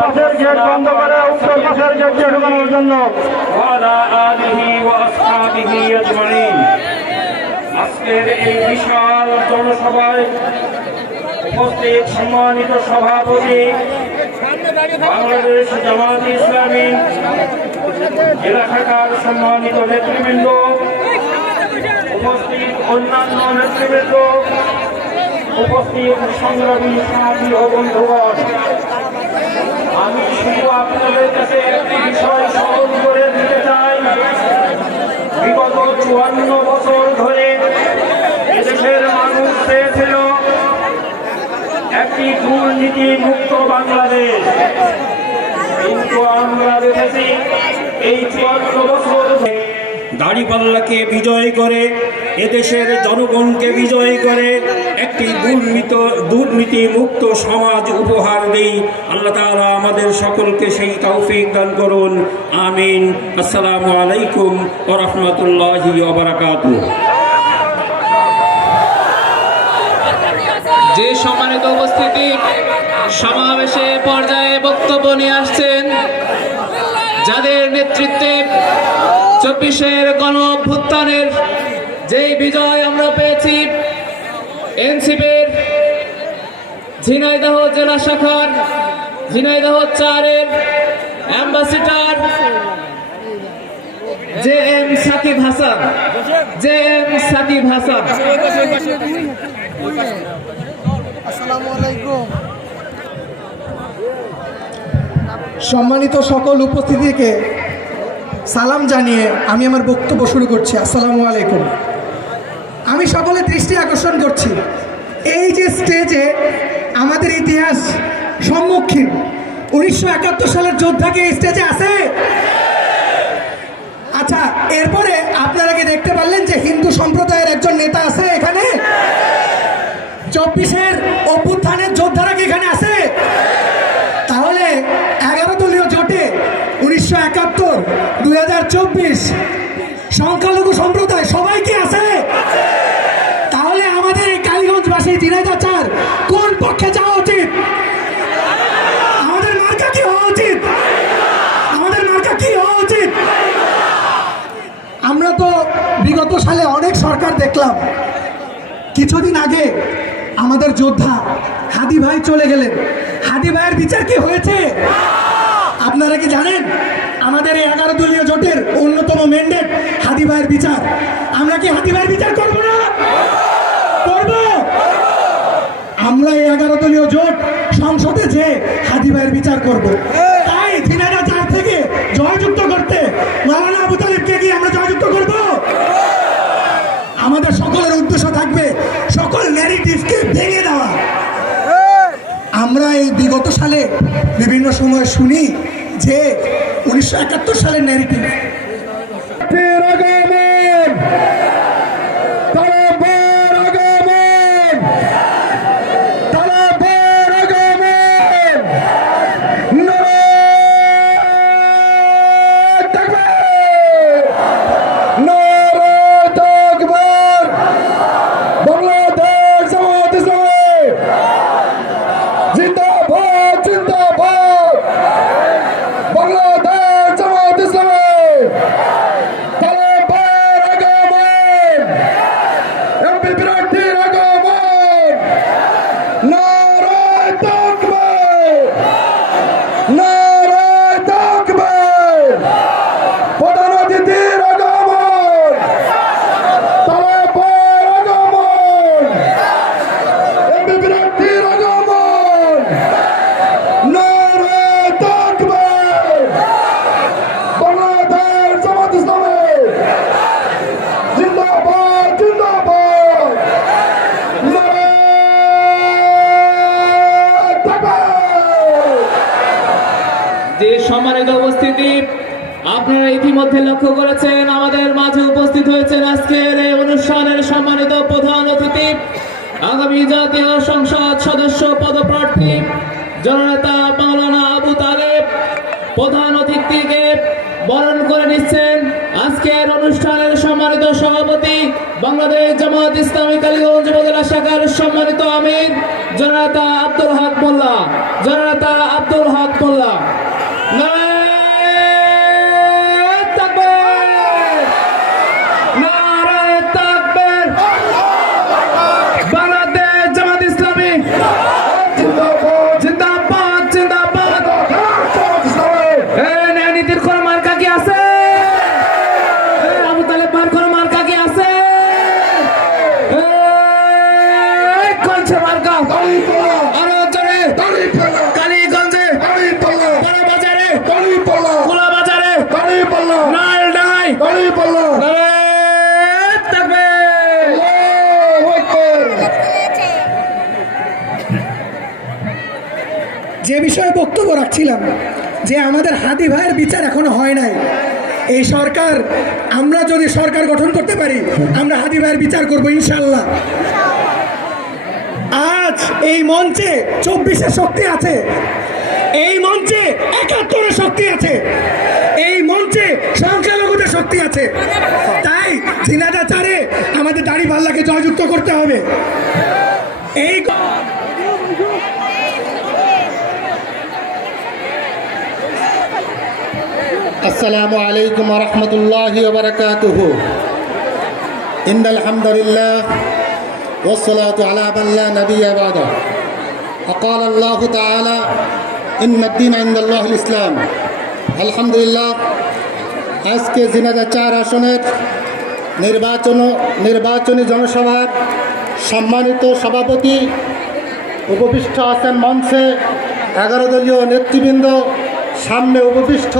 পাশের গেট বন্ধ করে উত্তর পাশের গেটকে ঢুকানোর জন্য। আজকের এই বিশাল জনসভায় উপস্থিত সম্মানিত সভাপতি বাংলাদেশ জামাত ইসলামী জেলা সম্মানিত নেতৃবৃন্দ, উপস্থিত অন্যান্য নেতৃবৃন্দ, উপস্থিত সংগ্রামী সাথী ও বন্ধুগণ। আমি শুধু আপনাদের কাছে একটি বিষয় স্মরণ করে দিতে চাই। বিগত চুয়ান্ন বছর ধরে দেশের মানুষ চেয়েছিল একটি দুর্নীতি মুক্ত বাংলাদেশ। কিন্তু আমরা দেখেছি এই চুয়ান্ন বছর ধরে দাড়িপাল্লাকে বিজয় করে, এদেশের জনগণকে বিজয় করে, একটি দুর্নীত দুর্নীতি মুক্ত সমাজ উপহার দেই। আল্লাহ তাআলা আমাদের সকলকে সেই তৌফিক দান করুন। আমিন। আসসালামু আলাইকুম ওয়া রাহমাতুল্লাহি ওয়া বারাকাতুহু। যে সম্মানিত উপস্থিতি সমাবেশে পর্যায়ে বক্তব্য নিয়ে আসছেন, যাদের নেতৃত্বে চব্বিশের গণ অভ্যুত্থানের যেই বিজয় আমরা পেয়েছি, এনসিপির ঝিনাইদহ জেলা শাখার ঝিনাইদহ চারের ambassador J M Shakib Hasan, J M Shakib Hasan. সম্মানিত সকল উপস্থিতিকে সালাম জানিয়ে আমি আমার বক্তব্য শুরু করছি। আসসালামু আলাইকুম। আমি সকলে দৃষ্টি আকর্ষণ করছি। এই যে স্টেজে আমাদের ইতিহাস সম্মুখীন, উনিশশো একাত্তর সালের যোদ্ধাকে এই স্টেজে আছে? আচ্ছা এরপরে আপনারা কি দেখতে পারলেন যে হিন্দু সম্প্রদায়ের একজন নেতা আছে এখানে? চব্বিশের অভ্যুত্থানের যোদ্ধারা কি এখানে আছে তাহলে এগারো দলীয় জোটে উনিশশো একাত্তর দুই হাজার চব্বিশ সংখ্যালঘু সম্প্রদায় সবাই কি আছে? তাহলে আমাদের এই কালীগঞ্জবাসী দিনাইদা চার কোন পক্ষে যাওয়া উচিত? আমাদের মার্কা কি হওয়া উচিত? আমাদের মার্কা কি হওয়া উচিত? আমরা তো বিগত সালে অনেক সরকার দেখলাম। কিছুদিন আগে আমাদের যোদ্ধা হাদি ভাই চলে গেলেন। হাদি ভাইয়ের বিচার কি হয়েছে? আপনারা কি জানেন? আমাদের এই এগারো দলীয় জোটের অন্যতম ম্যান্ডেট হাদি ভাইয়ের বিচার। আমরা কি হাদি ভাইয়ের বিচার করব না? করব? আমরা এই এগারো দলীয় জোট সংসদে যে হাদি ভাইয়ের বিচার করব। তাই থেকে করতে আমরা আমাদের সকলের উদ্দেশ্য থাকবে সকল আমরা এই বিগত সালে বিভিন্ন সময় শুনি যে উনিশশো একাত্তর সালের ন্যারেটিভ যে সম্মানিত উপস্থিতি আপনারা ইতিমধ্যে লক্ষ্য করেছেন, আমাদের মাঝে উপস্থিত হয়েছেন আজকের এই অনুষ্ঠানের সম্মানিত প্রধান অতিথি, আগামী জাতীয় সংসদ সদস্য পদপ্রার্থী, জননেতা মাওলানা আবু তালেব। প্রধান অতিথিকে বরণ করে নিচ্ছেন আজকের অনুষ্ঠানের সম্মানিত সভাপতি, বাংলাদেশ জামাত ইসলামী কালীগঞ্জ উপজেলা শাখার সম্মানিত আমির, জননেতা আব্দুল হক মোল্লা। জননেতা আব্দুল হক মোল্লা। যে বিষয়ে বক্তব্য রাখছিলাম যে আমাদের হাতি ভাইয়ের বিচার এখনও হয় নাই এই সরকার আমরা যদি সরকার গঠন করতে পারি আমরা হাতি ভাইয়ের বিচার করব ইনশাল্লাহ আজ এই মঞ্চে চব্বিশের শক্তি আছে। এই মঞ্চে একাত্তরের শক্তি আছে। এই মঞ্চে সংখ্যালঘুদের শক্তি আছে। তাই চিনাটা চারে আমাদের দাড়ি পাল্লাকে জয়যুক্ত করতে হবে। এই আসসালামু আলাইকুম রহমতুল্লাহ বারকাতুহ। ইন্দাল আলহামদুলিল্লাহ والصلاة على من لا نبي بعده وقال الله تعالى إن الدين عند الله الإسلام الحمد لله আজকে জিনাদা চার আসনের নির্বাচন নির্বাচনী জনসভার সম্মানিত সভাপতি উপবিষ্ট আছেন মঞ্চে এগারো দলীয় নেতৃবৃন্দ সামনে উপবিষ্ট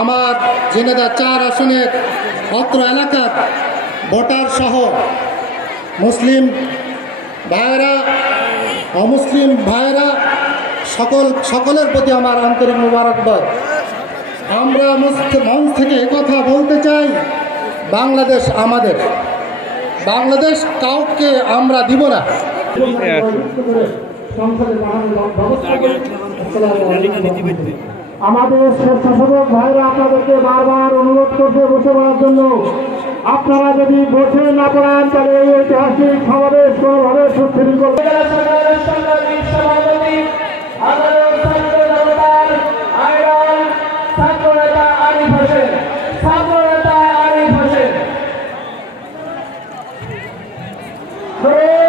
আমার জেনেদা চার আসনের অত্র এলাকার ভোটার সহ মুসলিম ভাইয়েরা, অমুসলিম ভাইয়েরা, সকল, সকলের প্রতি আমার আন্তরিক মুবারকবাদ। আমরা মঞ্চ থেকে কথা বলতে চাই, বাংলাদেশ আমাদের। বাংলাদেশ কাউকে আমরা দিব না। আমাদের স্বেচ্ছাসেবক ভাইরা আপনাদেরকে বারবার অনুরোধ করছে বসে পড়ার জন্য আপনারা যদি বসে না পড়ান তাহলে এই ঐতিহাসিক সমাবেশ কোনোভাবে সুপ্রিম করবে এই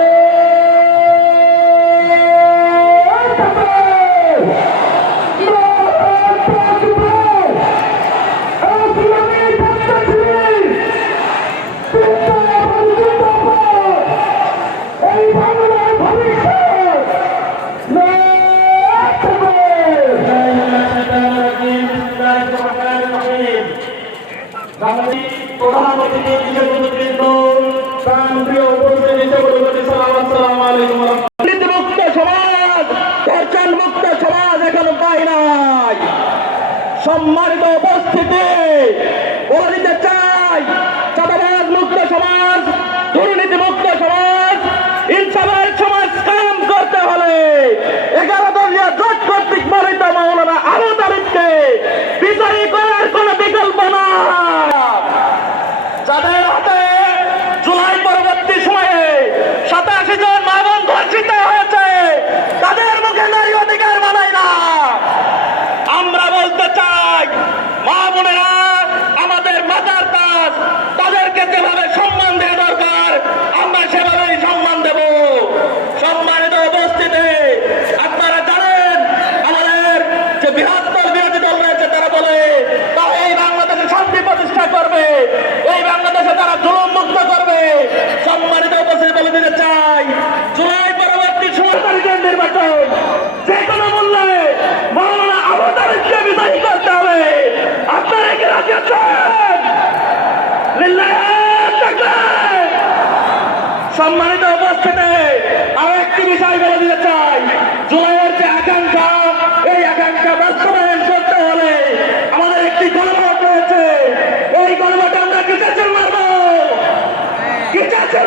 সম্মানিত উপস্থিতি দুর্নীতি মুক্ত সমাজ ইনসাফের সমাজ কায়েম করতে হলে এগারো দলীয় জোট আবু তালিবকে বিজয়ী করার কোন বিকল্প না যাদের হাতে জুলাই পরবর্তী সময়ে সাতাশি জন মামন ধর্ষিত হয়েছে তাদের মুখে নারী অধিকার মানায় না আমরা বলতে চাই মা বোনেরা আমাদের মাতার কাজ তাদেরকে যেভাবে সম্মান দেওয়া দরকার আমরা সেভাবেই সম্মান দেব সম্মানিত উপস্থিতি আপনারা জানেন আমাদের যে বৃহত্তর বিরোধী দল রয়েছে তারা বলে তারা এই বাংলাদেশে শান্তি প্রতিষ্ঠা করবে এই বাংলাদেশে তারা জুলুম মুক্ত করবে সম্মানিত উপস্থিতি বলে দিতে চাই জুলাই পরবর্তী সরকারি নির্বাচন যে কোনো মূল্যে মাওলানা আবু তালিবকে বিদায়ী করতে হবে আপনারা কি রাজি আছেন লিল্লাহি তাকবীর সম্মানিত উপস্থিতি আর একটি বিষয় বলে দিতে চাই। জুলাইয়ের যে আকাঙ্ক্ষা, এই আকাঙ্ক্ষা বাস্তবায়ন করতে হলে আমাদের একটি গণভোট রয়েছে। এই গণভোটে আমরা কিসের মারব? কিসের